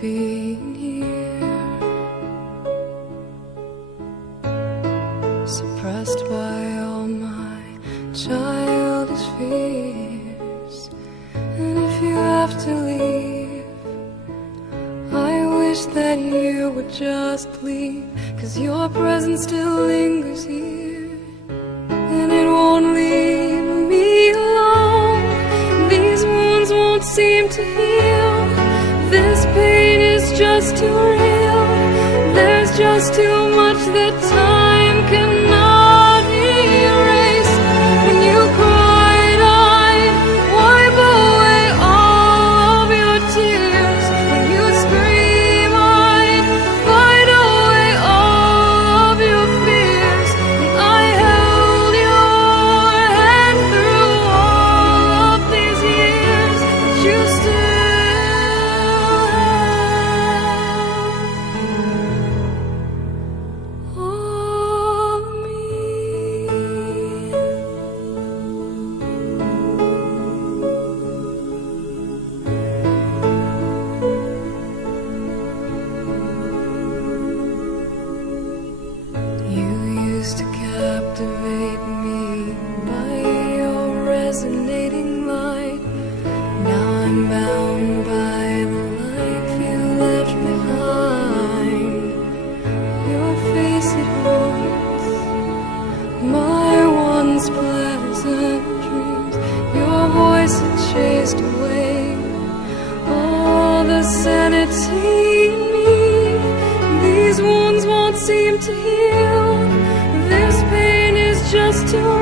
being here, suppressed by all my childish fears. And if you have to leave, I wish that you would just leave, 'cause your presence still lingers here, and it won't leave me alone. These wounds won't seem to heal. This pain is just too real. There's just too much that time cannot erase. When you cried, I'd wipe away all of your tears. When you scream, I'd fight away all of your fears. And I held your hand through all of these years, but you still to captivate me by your resonating light. Now I'm bound by the life you left behind. Your face, it haunts my once pleasant dreams. Your voice, it chased away all the sanity in me. These wounds won't seem to heal. This pain is just too